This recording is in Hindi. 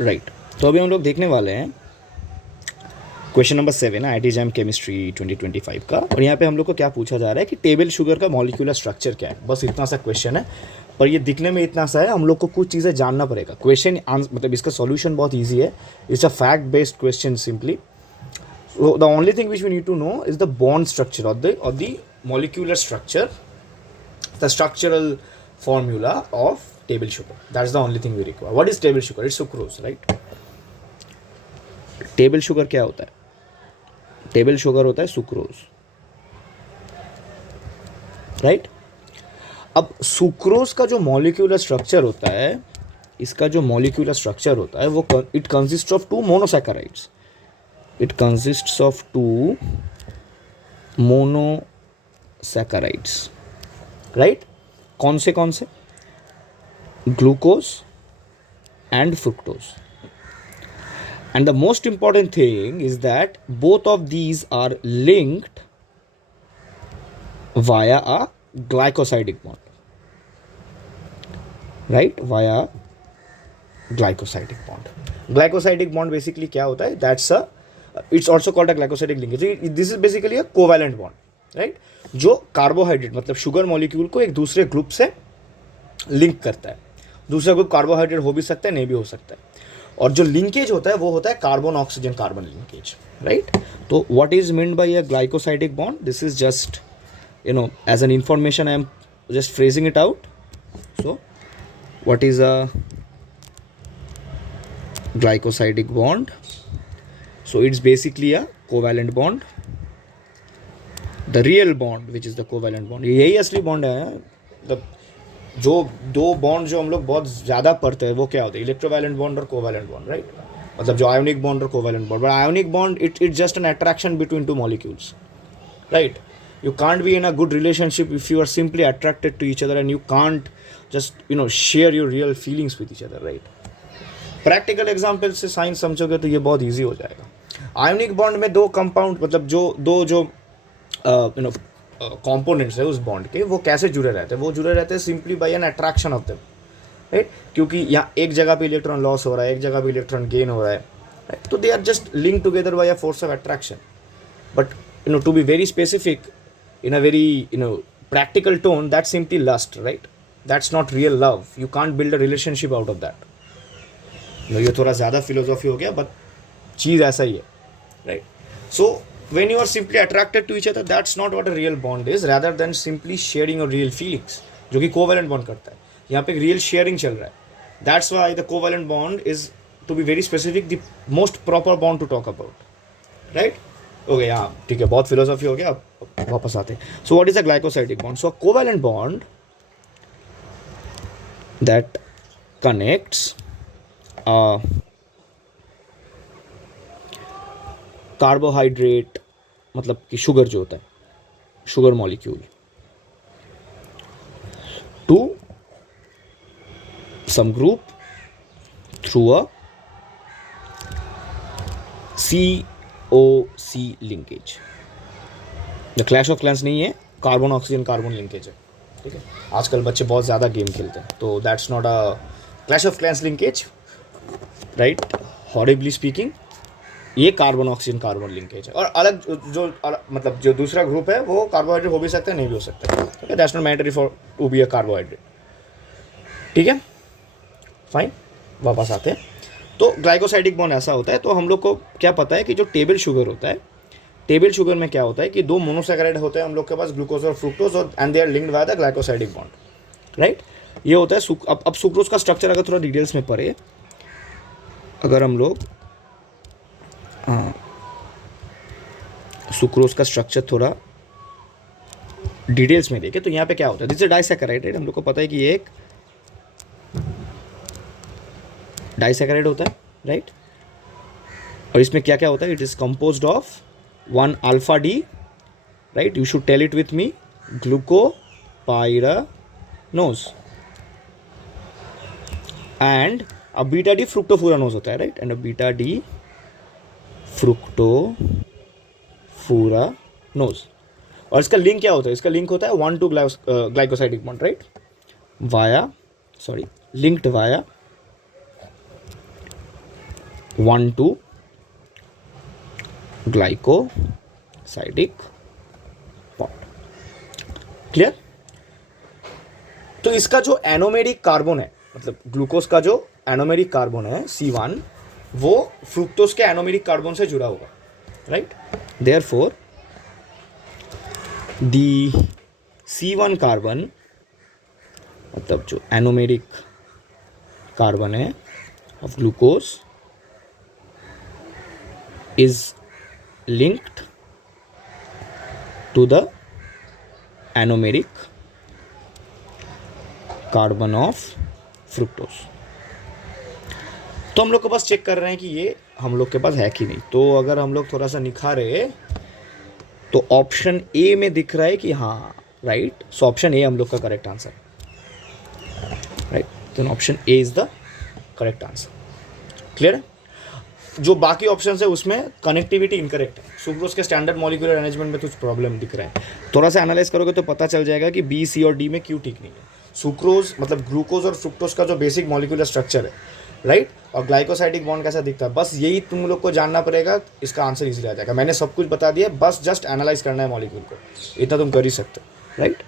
राइट। तो अभी हम लोग देखने वाले हैं क्वेश्चन नंबर 7 है IIT जैम केमिस्ट्री 2025 का। और यहाँ पे हम लोग को क्या पूछा जा रहा है कि टेबल शुगर का मॉलिक्यूलर स्ट्रक्चर क्या है। बस इतना सा क्वेश्चन है, पर ये दिखने में इतना सा है, हम लोग को कुछ चीज़ें जानना पड़ेगा। क्वेश्चन मतलब इसका सॉल्यूशन बहुत ईजी है। It's a fact based question simply. So the only thing which we need to know is the bond structure or the molecular structure, the structural formula of table sugar. That's the only thing we require. What is table sugar? It's sucrose, right? Table sugar क्या होता है? टेबल शुगर होता है सुक्रोज, राइट? अब सुक्रोज का जो मॉलिक्यूलर स्ट्रक्चर होता है, इसका जो मॉलिक्यूलर स्ट्रक्चर होता है वो it consist of two monosaccharides. It consists of two monosaccharides, right? कौन से? Glucose and fructose. And the most important thing is that both of these are linked via a glycosidic bond, right? Via glycosidic bond. Glycosidic bond basically क्या होता है? It's also called a glycosidic linkage. This is basically a covalent bond, right? जो कार्बोहाइड्रेट मतलब शुगर मॉलिक्यूल को एक दूसरे ग्रुप से लिंक करता है। दूसरा ग्रुप कार्बोहाइड्रेट हो भी सकता है, नहीं भी हो सकता है। और जो लिंकेज होता है वो होता है carbon oxygen carbon linkage, right? तो what is meant by a glycosidic bond? This is just as an information I am just phrasing it out. So what is a glycosidic bond? So it's basically a covalent bond. The real bond which is the covalent bond, यही असली बॉन्ड है. मतलब जो दो बॉन्ड जो हम लोग बहुत ज़्यादा पढ़ते हैं वो क्या होते हैं? इलेक्ट्रोवैलेंट बॉन्ड और कोवैलेंट बॉन्ड, राइट? मतलब जो आयोनिक बॉन्ड और covalent bond. But ionic bond it's just an attraction between two molecules, right? You can't be in a good relationship if you are simply attracted to each other and you can't just share your real feelings with each other, right? Practical example से साइंस समझोगे तो ये बहुत ईजी हो जाएगा. आयोनिक बॉन्ड में दो कंपाउंड मतलब जो कंपोनेंट्स है उस बॉन्ड के, वो कैसे जुड़े रहते हैं? वो जुड़े रहते हैं simply by an attraction of them, right? क्योंकि यहाँ एक जगह पे इलेक्ट्रॉन लॉस हो रहा है, एक जगह पे इलेक्ट्रॉन गेन हो रहा है, राइट? तो they are just link together by a force of attraction. But to be very specific in a very practical tone, that's simply lust, right? That's not real love. You can't build a relationship out of that. ये थोड़ा ज़्यादा फिलोसॉफी हो गया, बट चीज़ ऐसा ही है, right? So when you are simply attracted to each other, that's not what a real bond is, rather than simply sharing your real feelings, जो कि covalent bond करता है. यहाँ पे real sharing चल रहा है. That's why the covalent bond is, to be very specific, the most proper bond to talk about, right? Okay, हाँ ठीक है, बहुत फिलोसॉफी हो गया. अब वापस आते हैं. So what is a glycosidic bond? So a covalent bond that connects carbohydrate मतलब कि शुगर जो होता है, sugar molecule, to some group through a COC linkage. The clash of clans नहीं है, कार्बन ऑक्सीजन कार्बन लिंकेज है, ठीक है? आजकल बच्चे बहुत ज़्यादा गेम खेलते हैं, तो that's not a clash of clans linkage, right? Horribly speaking, ये कार्बन ऑक्सीजन कार्बन लिंकेज है. और अलग मतलब जो दूसरा ग्रुप है वो कार्बोहाइड्रेट हो भी सकता है, नहीं भी हो सकता है, ठीक है? That's not mandatory for to be a carbohydrate, ठीक है? फाइन, वापस आते हैं. तो ग्लाइकोसाइडिक बॉन्ड ऐसा होता है. तो हम लोग को क्या पता है कि जो टेबल शुगर होता है, टेबल शुगर में क्या होता है कि दो मोनोसैकेराइड होते हैं हम लोग के पास, ग्लूकोज और फ्रुक्टोज, और and they are linked by the glycosidic bond, right? ये होता है अब सुक्रोज का स्ट्रक्चर अगर थोड़ा डिटेल्स में पढ़े, अगर हम लोग सुक्रोज का स्ट्रक्चर थोड़ा डिटेल्स में देखें तो यहाँ पे क्या होता है? This is disaccharide. हम लोग को पता है कि ये एक डाइसैकेराइड होता है, राइट? और इसमें क्या क्या होता है? It is composed of 1 alpha D, right? You should tell it with me. Glucopyranose and a beta D fructofuranose होता है, right? And a beta D fructofuranose. और इसका लिंक क्या होता है? इसका लिंक होता है 1 to glycosidic bond, right? Linked via 1,2 glycosidic bond. Clear? तो इसका जो एनोमेरिक कार्बन है, मतलब ग्लूकोज का जो एनोमेरिक कार्बन है C1, वो फ्रुक्टोज के एनोमेरिक कार्बन से जुड़ा होगा, राइट? देयरफॉर दी C1 कार्बन, मतलब जो एनोमेरिक कार्बन है of glucose, is linked to the anomeric carbon of fructose. तो हम लोग को बस चेक कर रहे हैं कि ये हम लोग के पास है कि नहीं। तो अगर हम लोग थोड़ा सा निखारे तो ऑप्शन ए में दिख रहा है कि हाँ, राइट। सो ऑप्शन ए हम लोग का करेक्ट आंसर, राइट। तो option A is the correct answer. Clear है? जो बाकी ऑप्शन है उसमें कनेक्टिविटी इनकरेक्ट है। सुक्रोज के स्टैंडर्ड मॉलिक्यूलर अरेंजमेंट में कुछ प्रॉब्लम दिख रहा है। थोड़ा सा एनालाइज करोगे तो पता चल जाएगा कि बी, सी और डी में क्यों ठीक नहीं है। सुक्रोज मतलब ग्लूकोज और फ्रुक्टोज का जो बेसिक मॉलिक्यूलर स्ट्रक्चर है, राइट, और ग्लाइकोसाइडिक बॉन्ड कैसा दिखता है, बस यही तुम लोग को जानना पड़ेगा। इसका आंसर इजीली आ जाएगा। मैंने सब कुछ बता दिया, बस जस्ट एनालाइज करना है मॉलिक्यूल को, इतना तुम कर ही सकते हो, राइट।